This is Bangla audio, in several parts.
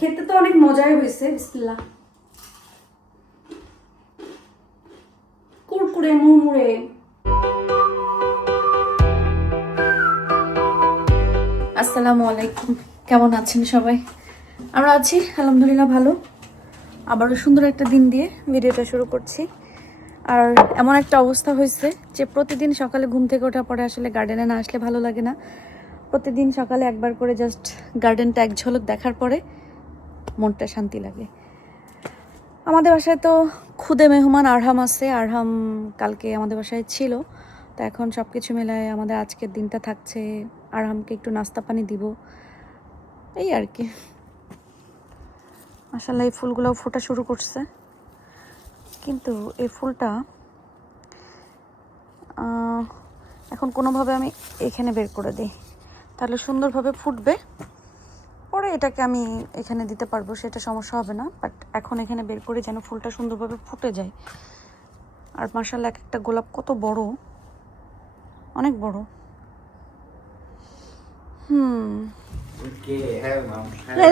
খেতে তো অনেক মজাই হয়েছে। বিসমিল্লাহ। কুরকুরে মুড়মুড়ে। আসসালামু আলাইকুম, কেমন আছেন সবাই? আমরা আছি আলহামদুলিল্লাহ ভালো। আবারও সুন্দর একটা দিন দিয়ে ভিডিওটা শুরু করছি। আর এমন একটা অবস্থা হয়েছে যে প্রতিদিন সকালে ঘুম থেকে ওঠার পরে আসলে গার্ডেনে না আসলে ভালো লাগে না। প্রতিদিন সকালে একবার করে জাস্ট গার্ডেনটা এক ঝলক দেখার পরে মনটা শান্তি লাগে। আমাদের বাসায় তো খুদে মেহমান আরহাম আছে। আরহাম কালকে আমাদের বাসায় ছিল, তো এখন সব কিছু মিলায় আমাদের আজকের দিনটা থাকছে আরহামকে একটু নাস্তা পানি দিব, এই আর কি। মাশাআল্লাহ এই ফুলগুলো ফোটা শুরু করছে, কিন্তু এই ফুলটা এখন কোনোভাবে আমি এখানে বের করে দিই, তাহলে সুন্দরভাবে ফুটবে। পরে এটাকে আমি এখানে দিতে পারবো, সেটা সমস্যা হবে না। বাট এখন এখানে বের করে যেন ফুলটা সুন্দরভাবে ফুটে যায়। আর মাশাআল্লাহ এক একটা গোলাপ কত বড়, অনেক বড়।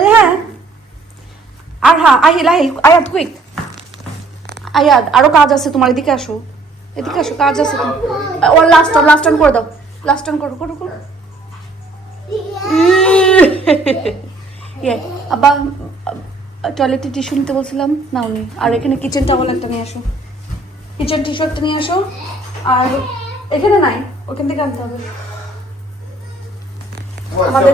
হ্যাঁ আর হ্যাঁ, আহিল আহিল, আয়াত কুইক, আয়াত আরো কাজ আছে তোমার, এদিকে আসো, এদিকে আসো, কাজ আছে তোমার। ওর লাস্ট টান করে দাও, লাস্ট টান করো করো করো। আব্বা টয়লেটে টিস্যু নিতে বলছিলাম, নাও নি। আর এখানে কিচেন টাওয়াল একটা নিয়ে আসো, কিচেন টি শার্টটা নিয়ে আসো। আর এখানে নাই, ওখান থেকে আনতে হবে আমাদের।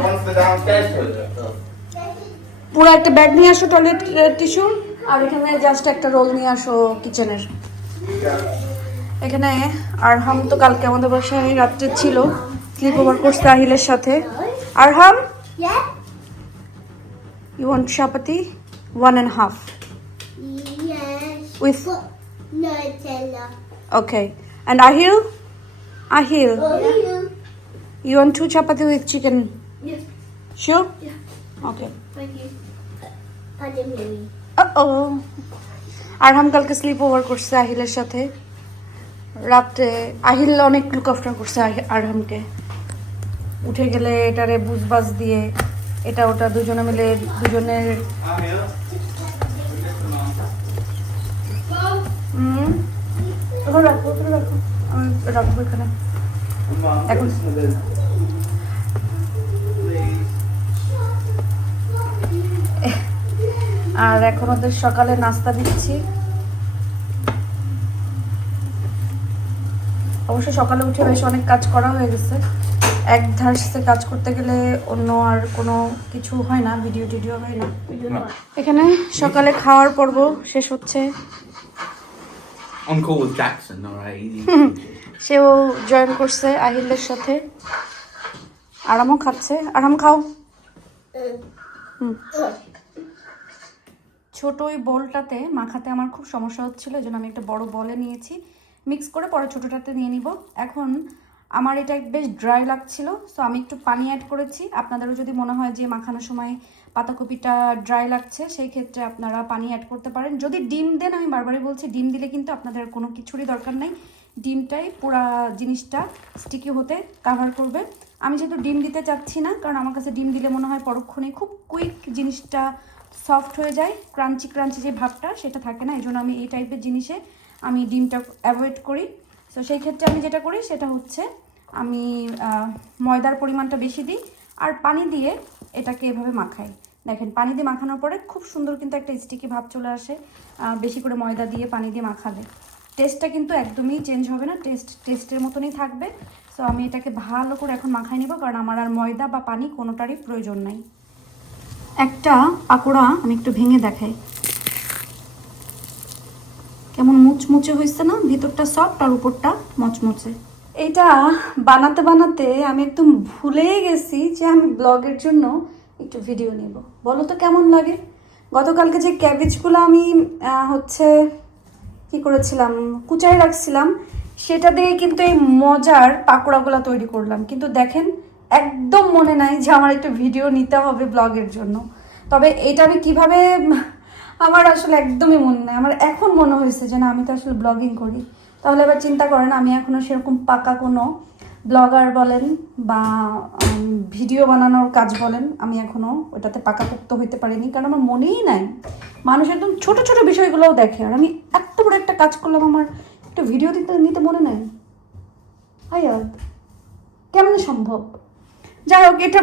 পুরো একটা ব্যাগ নিয়ে আসো টয়লেট টিস্যু। আর এখানে জাস্ট একটা রোল নিয়ে আসো কিচেনের। এখানে আরহাম তো কালকে আমাদের বাসায় রাত্রে ছিল, স্লিপ ওভার করছে আহিলের সাথে। আরহাম, you want chapati 1.5 Yes. with Nutella. okay, and Ahil, you want 2 chapati with chicken? Yes. Sure. Yeah. Okay. Thank you. Pardon me. Uh-oh. আরহাম কালকে স্লিপ ওভার করছে আহিলের সাথে রাত্রে। আহিল অনেক লুক আফটার করছে আরহামকে। উঠে গেলে এটারে বুঝবাজ দিয়ে এটা ওটা দুজনে মিলে দুজনের রাখো রাখো, আমি রাখবো এখানে এখন। আর এখন ওদের সকালে নাস্তা দিচ্ছি। অবশ্য সকালে উঠে বেশ অনেক কাজ করা হয়ে গেছে। এক ধারসে কাজ করতে গেলে অন্য আর কোনো কিছু হয় না, ভিডিও টিডিও হয় না। এখানে সকালে খাওয়ার পর্ব শেষ হচ্ছে। On call with Jackson, alright. সেও জয়েন করছে আহিলদের সাথে। আরামও খাচ্ছে। আরাম খাও। ছোট ওই বলটাতে মাখাতে আমার খুব সমস্যা হচ্ছিল, এই জন্য আমি একটা বড় বলে নিয়েছি, মিক্স করে পরে ছোটোটাতে নিয়ে নিব। এখন আমার এটা বেশ ড্রাই লাগছিল, সো আমি একটু পানি অ্যাড করেছি। আপনাদেরও যদি মনে হয় যে মাখানোর সময় পাতাকপিটা ড্রাই লাগছে, সেই ক্ষেত্রে আপনারা পানি অ্যাড করতে পারেন। যদি ডিম দেন, আমি বারবারই বলছি ডিম দিলে কিন্তু আপনাদের কোনো কিছুরই দরকার নেই, ডিমটাই পুরা জিনিসটা স্টিকি হতে কাভার করবে। আমি যেহেতু ডিম দিতে চাচ্ছি না, কারণ আমার কাছে ডিম দিলে মনে হয় পরক্ষণে খুব কুইক জিনিসটা সফট হয়ে যায়, ক্রাঞ্চি ক্রাঞ্চি যে ভাবটা সেটা থাকে না। এই জন্য আমি এই টাইপের জিনিসে আমি ডিমটা অ্যাভয়েড করি। সো সেই ক্ষেত্রে আমি যেটা করি সেটা হচ্ছে আমি ময়দার পরিমাণটা বেশি দিই আর পানি দিয়ে এটাকে এভাবে মাখাই। দেখেন পানি দিয়ে মাখানোর পরে খুব সুন্দর কিন্তু একটা স্টিকি ভাব চলে আসে। বেশি করে ময়দা দিয়ে পানি দিয়ে মাখালে টেস্টটা কিন্তু একদমই চেঞ্জ হবে না, টেস্টের মতনই থাকবে। সো আমি এটাকে ভালো করে এখন মাখাই নেব, কারণ আমার আর ময়দা বা পানি কোনোটারই প্রয়োজন নাই। একটা পাকোড়া আমি একটু ভেঙে দেখাই, কেমন মুচমুচে হয়েছে না, ভিতরটা সফট আর উপরটা মচমচে। এটা বানাতে বানাতে আমি একদম ভুলেই গেছি যে আমি ব্লগের জন্য একটু ভিডিও নেব। বলো তো কেমন লাগে। গতকালকে যে ক্যাবেজগুলো আমি হচ্ছে কি করেছিলাম, কুচায় রাখছিলাম, সেটা দিয়ে কিন্তু এই মজার পাকোড়াগুলো তৈরি করলাম। কিন্তু দেখেন একদম মনে নাই যে আমার একটু ভিডিও নিতে হবে ব্লগের জন্য। তবে এটা আমি কিভাবে, আমার আসলে একদমই মনে নেই। আমার এখন মনে হয়েছে যে না, আমি তো আসলে ব্লগিং করি। তাহলে এবার চিন্তা করেন, আমি এখনও সেরকম পাকা কোনো ব্লগার বলেন বা ভিডিও বানানোর কাজ বলেন, আমি এখনও ওটাতে পাকাপোক্ত হইতে পারিনি, কারণ আমার মনেই নাই। মানুষ একদম ছোট ছোট বিষয়গুলোও দেখে, আর আমি এত বড় একটা কাজ করলাম, আমার একটা ভিডিও নিতে মনে নেই। আয়াত কেমনে সম্ভব? যাই হোক, এটা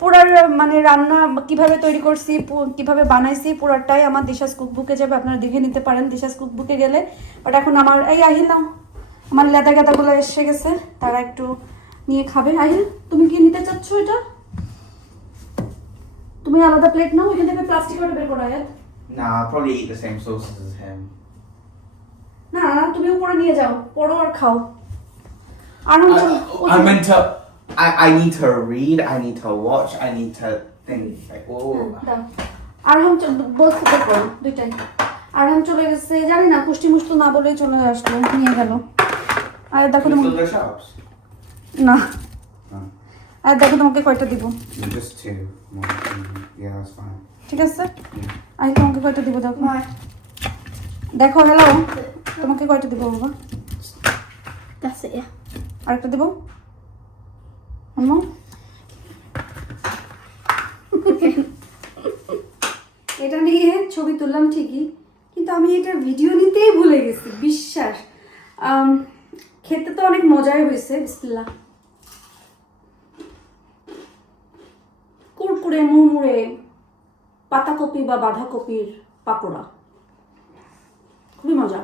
পুরার মানে রান্না কিভাবে তৈরি করছি, কিভাবে বানাইছি, পুরাটাই আমার দিশাস কুকবুকে যাবে, আপনারা দেখে নিতে পারেন দিশাস কুকবুকে গেলে। বাট এখন আমার এই আহিল না, আমার লেদা গাদাগুলো এসে গেছে, তারা একটু নিয়ে খাবে। আহিল, তুমি কি নিতে চাচ্ছ এটা? তুমি আলাদা প্লেট নাও, এখান থেকে প্লাস্টিক ওটা বের করো আয়াত। Nah, I'll probably eat the same sauces as him. না না, তুমি উপরে নিয়ে যাও, পড়ো আর খাও। আর I meant to. I need to read. I need to watch. I need to think. Like, oh. আরহাম বলতে দেখো দুইটাই। আরহাম চলে গেছে, জানি না পুষ্টি মুষ্টি না বলেই চলে আসলো, নিয়ে গেল। আর দেখো Can we তুমি, fill the shops? না No. আর দেখো তোমাকে কয়টা দিব, Just two. More. Yeah, that's fine. ঠিক আছে? আর তোমাকে কয়টা দিব দেখো, দেখো। হ্যালো, তোমাকে কয়টা দিব বাবা? That's it, yeah. আরেকটা দিব আম্মু? এটা নিয়ে ছবি তুললাম ঠিকই, কিন্তু আমি এটা ভিডিও নিতেই ভুলে গেছি, বিশ্বাস। খেতে তো অনেক মজাই হয়েছে, বিসমিল্লাহ। কুরকুরে মুড়মুড়ে পাতাকপি বা বাঁধাকপির পাকোড়া, খুবই মজা।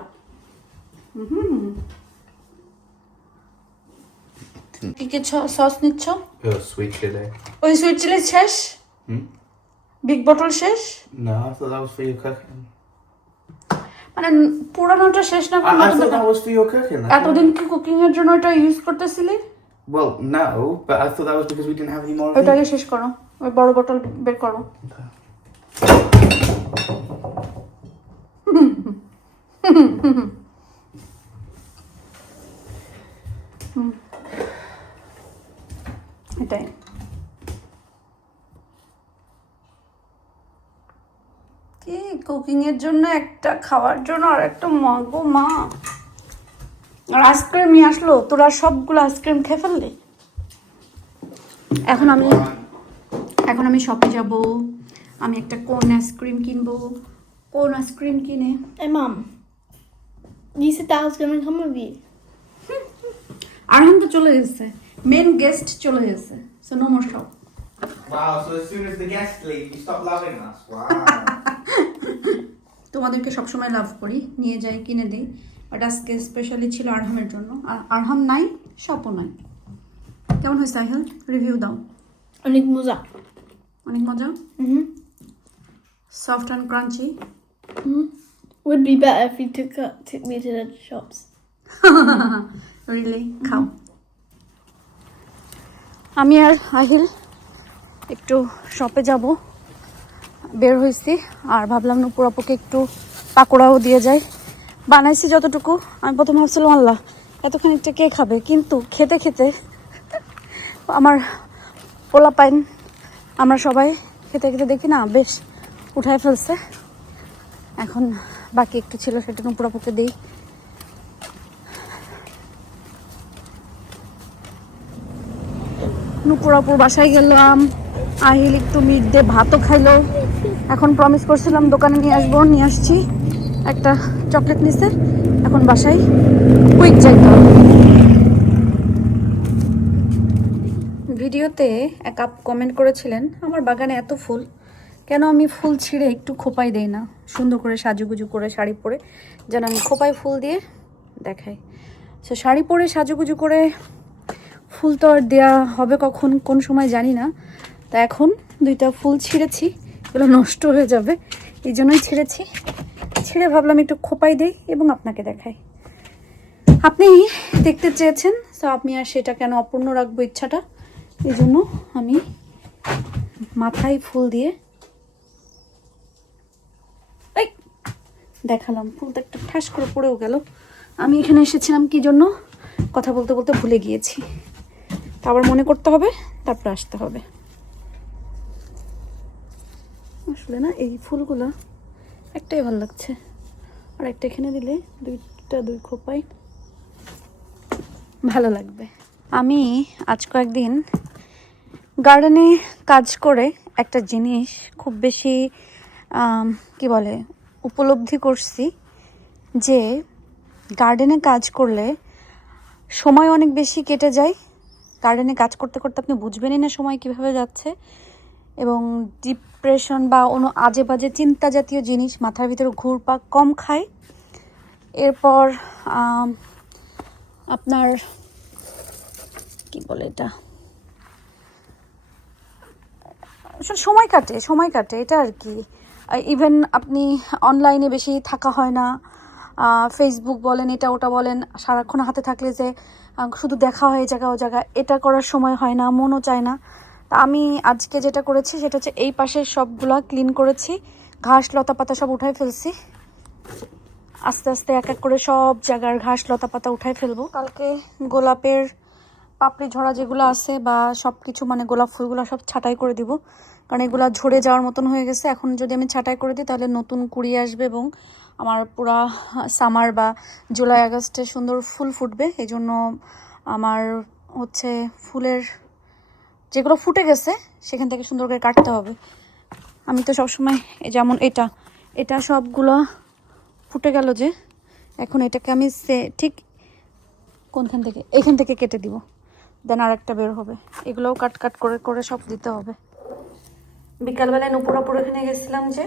কি কি সস নিচ্ছ? Oh, sweet chili. ওই সুইট চিলি শেষ? বিগ বটল শেষ? No, I thought that was for your cooking. মানে পুরানোটা শেষ না করে I thought নতুনটা? that was for your cooking. এতদিন কি কুকিং এর জন্য এটা use করতেছিলি? Well, no, but I thought that was because we didn't have any more of ওইটা it. আগে শেষ করো, ওই বড় বটল বের করো। এটাই কি কুকিং এর জন্য একটা, খাওয়ার জন্য আর একটা, মাগো মা। আর আইসক্রিম নিয়ে আসলো, তোরা সবগুলো আইসক্রিম খেয়ে ফেললি। এখন আমি শপে যাব, আমি একটা কোন আইসক্রিম কিনবো। কোন আইসক্রিম কিনে Hey, Mum. You said that I was going to come with you. আরহাম তো চলে গেছে, মেন গেস্ট চলে গেছে, so no more shop. Wow, so as soon as the guests leave, you stop loving us. Wow. তোমাদেরকে সবসময় লাভ করি, নিয়ে যাই, কিনে দিই, বাট আজকে স্পেশালি ছিল আরহামের জন্য। আর আরহাম নাই, শপও নাই। কেমন হয়েছে আহিল? রিভিউ দাও। অনেক মজা। অনেক মজা, soft and crunchy. Would be better if you took me to the shops. Really, খাও। আমি আর আহিল একটু শপে যাব, বের হয়েছি, আর ভাবলাম নুপুর আপুকে একটু পাকোড়াও দিয়ে যাই। বানাইছি যতটুকু, আমি প্রথম ভাবছিলাম আল্লাহ এতখানিকটা কে খাবে, কিন্তু খেতে খেতে আমার পোলাপাইন, আমরা সবাই খেতে খেতে দেখি না বেশ উঠায় ফেলছে। এখন বাকি একটু ছিল, সেটা নুপুর আপুকে দিই। নুপুর আপুর বাসায় গেলাম, আহিল একটু মিট দিয়ে ভাতও খাইলো। এখন প্রমিস করছিলাম দোকানে নিয়ে আসবো, নিয়ে আসছি, একটা চকলেট নিছে। এখন বাসায় কুইক যাইতে হবে। ভিডিওতে এক আপ কমেন্ট করেছিলেন, আমার বাগানে এত ফুল, কেন আমি ফুল ছিঁড়ে একটু খোপাই দেই না, সুন্দর করে সাজুগুজু করে শাড়ি পরে, যেন আমি খোপায় ফুল দিয়ে দেখাই। সো শাড়ি পরে সাজুগুজু করে ফুল তো আর দেওয়া হবে কখন, কোন সময় জানি না। তা এখন দুইটা ফুল ছিঁড়েছি, এগুলো নষ্ট হয়ে যাবে, এই জন্যই ছিঁড়েছি। ছিঁড়ে ভাবলাম একটু খোপাই দেই এবং আপনাকে দেখাই। আপনি দেখতে চেয়েছেন, তো আমি আর সেটা কেন অপূর্ণ রাখবো ইচ্ছাটা, এই জন্য আমি মাথায় ফুল দিয়ে দেখালাম। ফুলটা একটা ঠাস করে পড়েও গেল। আমি এখানে এসেছিলাম কি জন্য, কথা বলতে বলতে ভুলে গিয়েছি, আবার মনে করতে হবে, তারপর আসতে হবে। আসলে না এই ফুলগুলো একটাই ভালো লাগছে, আর একটা এখানে দিলে দুই খোপাই ভালো লাগবে। আমি আজ কয়েকদিন গার্ডেনে কাজ করে একটা জিনিস খুব বেশি কি বলে উপলব্ধি করছি যে গার্ডেনে কাজ করলে সময় অনেক বেশি কেটে যায়। গার্ডেনে কাজ করতে করতে আপনি বুঝবেনই না সময় কিভাবে যাচ্ছে, এবং ডিপ্রেশন বা অন্য আজে বাজে চিন্তা জাতীয় জিনিস মাথার ভিতরে ঘুরপাক কম খায়। এরপর আপনার কি বলে এটা আসলে সময় কাটে এটা আর কি। ইভেন আপনি অনলাইনে বেশি থাকা হয় না, ফেসবুক বলেন এটা ওটা বলেন, সারাক্ষণ হাতে থাকলে যে শুধু দেখা হয় এই জায়গা ও জায়গা, এটা করার সময় হয় না, মনও চায় না। তা আমি আজকে যেটা করেছি সেটা হচ্ছে এই পাশের সবগুলা ক্লিন করেছি, ঘাস লতা পাতা সব উঠাই ফেলছি। আস্তে আস্তে এক এক করে সব জায়গার ঘাস লতা পাতা উঠাই ফেলবো। কালকে গোলাপের পাপড়ি ঝরা যেগুলো আছে বা সব কিছু মানে গোলাপ ফুলগুলো সব ছাঁটাই করে দিব, কারণ এগুলো ঝরে যাওয়ার মতন হয়ে গেছে। এখন যদি আমি ছাঁটাই করে দিই তাহলে নতুন কুড়ি আসবে এবং আমার পুরা সামার বা জুলাই আগস্টে সুন্দর ফুল ফুটবে। এই জন্য আমার হচ্ছে ফুলের যেগুলো ফুটে গেছে সেখান থেকে সুন্দর করে কাটতে হবে। আমি তো সবসময় যেমন এটা সবগুলো ফুটে গেল যে, এখন এটাকে আমি ঠিক কোনখান থেকে এখান থেকে কেটে দিব, দেন আর একটা বের হবে। এগুলোও কাট কাট করে করে সব দিতে হবে। বিকালবেলায় নুপুরাপুর এখানে গেছিলাম, যে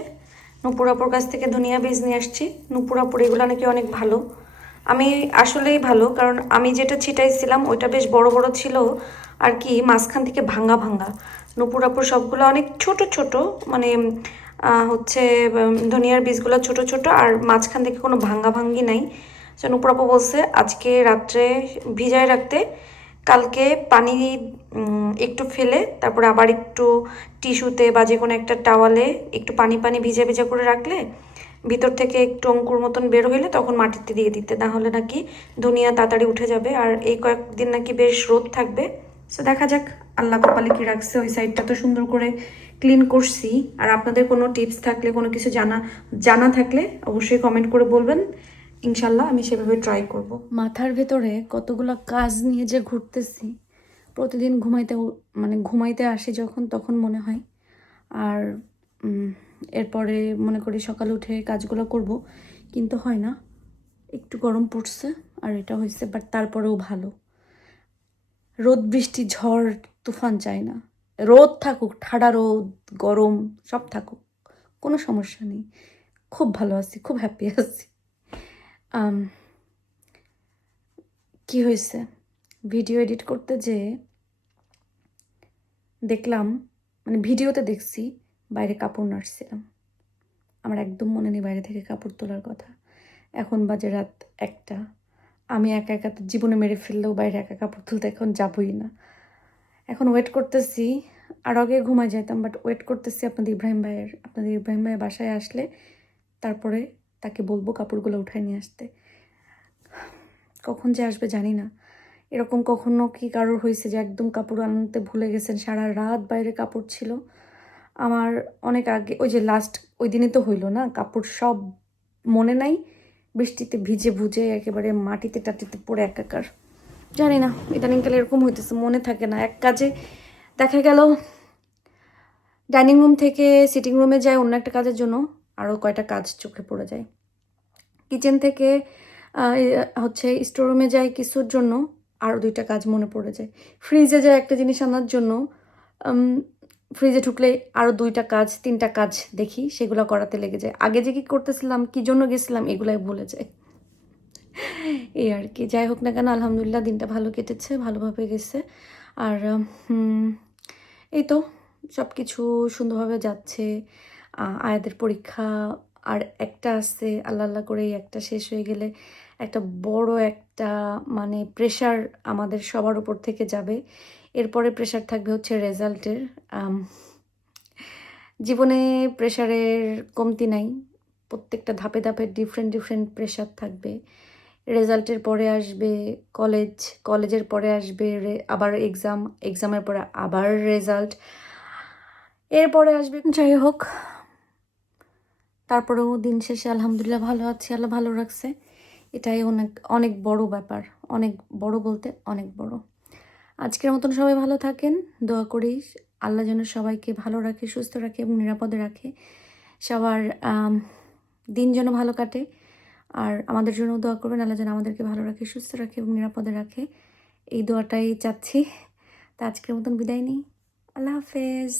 নুপুরাপুর কাছ থেকে দুনিয়া বীজ নিয়ে আসছি। নুপুরাপুর এগুলো নাকি অনেক ভালো। আমি আসলেই ভালো, কারণ আমি যেটা ছিটাইছিলাম ওইটা বেশ বড় বড় ছিল আর কি, মাঝখান থেকে ভাঙ্গা ভাঙ্গা। নুপুরাপুর সবগুলো অনেক ছোট ছোট, মানে হচ্ছে ধনিয়ার বীজগুলো ছোট ছোট আর মাঝখান থেকে কোনো ভাঙ্গা ভাঙ্গি নাই। তো নুপুরাপু বলছে আজকে রাত্রে ভিজায় রাখতে, কালকে পানি একটু ফেলে তারপরে আবার একটু টিস্যুতে বা যে কোনো একটা টাওয়ালে একটু পানি পানি ভিজা ভিজা করে রাখলে ভিতর থেকে একটু অঙ্কুর মতন বের হইলে তখন মাটিতে দিয়ে দিতে, তাহলে নাকি ধনিয়া তাড়াতাড়ি উঠে যাবে। আর এই কয়েকদিন নাকি বেশ রোদ থাকবে। সো দেখা যাক আল্লাহ কপালে কি রাখছে। ওই সাইডটা তো সুন্দর করে ক্লিন করছি। আর আপনাদের কোনো টিপস থাকলে, কোনো কিছু জানা থাকলে অবশ্যই কমেন্ট করে বলবেন, ইনশাল্লাহ আমি সেভাবে ট্রাই করব। মাথার ভেতরে কতগুলো কাজ নিয়ে যে ঘুরতেছি, প্রতিদিন ঘুমাইতে আসি যখন তখন মনে হয়, আর এরপরে মনে করি সকালে উঠে কাজগুলো করব, কিন্তু হয় না। একটু গরম পড়ছে আর এটা হয়েছে, বাট তারপরেও ভালো। রোদ বৃষ্টি ঝড় তুফান চাই না, রোদ থাকুক, ঠাডা রোদ গরম সব থাকুক, কোনো সমস্যা নেই। খুব ভালো আছি, খুব হ্যাপি আছি। কি হয়েছে, ভিডিও এডিট করতে যে দেখলাম, মানে ভিডিওতে দেখছি বাইরে কাপড় নাড়ছিলাম। আমার একদম মনে নেই বাইরে থেকে কাপড় তোলার কথা। এখন বাজে রাত 1টা। আমি একা একা তো জীবনে মেরে ফেললেও বাইরে একা কাপড় তুলতে এখন যাবই না। এখন ওয়েট করতেছি, আর আগে ঘুমায় যেতাম, বাট ওয়েট করতেছি আপনাদের ইব্রাহিম ভাইয়ের বাসায় আসলে তারপরে তাকে বলবো কাপড়গুলো উঠায় নিয়ে আসতে। কখন যে আসবে জানি না। এরকম কখনো কি কারোর হয়েছে যে একদম কাপড় আনতে ভুলে গেছেন, সারা রাত বাইরে কাপড় ছিল? আমার অনেক আগে, ওই যে লাস্ট ওই দিনই তো হইলো না, কাপড় সব মনে নাই, বৃষ্টিতে ভিজে ভুজে একেবারে মাটিতে টাটিতে পড়ে একাকার। জানি না ইদানিংকালে এরকম হইতেছে, মনে থাকে না। এক কাজে দেখা গেল ডাইনিং রুম থেকে সিটিং রুমে যায় অন্য একটা কাজের জন্য, আরও কয়টা কাজ চোখে পড়ে যায়। কিচেন থেকে হচ্ছে স্টোর রুমে যাই কিছুর জন্য, আরও 2টা কাজ মনে পড়ে যায়। ফ্রিজে যায় একটা জিনিস আনার জন্য, ফ্রিজে ঢুকলে আরও 2টা কাজ 3টা কাজ দেখি, সেগুলো করাতে লেগে যায়। আগে যে কী করতেছিলাম, কী জন্য গেছিলাম, এগুলাই ভুলে যায়। এই আর কি। যাই হোক না কেন, আলহামদুলিল্লাহ দিনটা ভালো কেটেছে, ভালোভাবে গেছে। আর এই তো সব কিছু সুন্দরভাবে যাচ্ছে। আয়াদের পরীক্ষা আর একটা আছে, আল্লাহ আল্লাহ করে একটা শেষ হয়ে গেলে একটা বড় একটা মানে প্রেশার আমাদের সবার উপর থেকে যাবে। এরপরে প্রেশার থাকবে হচ্ছে রেজাল্টের। জীবনে প্রেশারের কমতি নাই, প্রত্যেকটা ধাপে ধাপে ডিফারেন্ট প্রেশার থাকবে। রেজাল্টের পরে আসবে কলেজের পরে আসবে আবার এক্সামের পরে আবার রেজাল্ট, এরপরে আসবে। যাই হোক, তারপরেও দিন শেষে আলহামদুলিল্লাহ ভালো আছি, আল্লাহ ভালো রাখছে। এটাই অনেক অনেক বড় ব্যাপার, অনেক বড় বলতে অনেক বড়। আজকের মতন সবাই ভালো থাকেন, দোয়া করি আল্লাহ যেন সবাইকে ভালো রাখে, সুস্থ রাখে এবং নিরাপদে রাখে। সবার দিন যেন ভালো কাটে। আর আমাদের জন্য দোয়া করবেন, আল্লাহ যেন আমাদেরকে ভালো রাখে, সুস্থ রাখে এবং নিরাপদে রাখে। এই দোয়াটাই চাচ্ছি। তা আজকের মতন বিদায় নিই। আল্লাহ হাফেজ।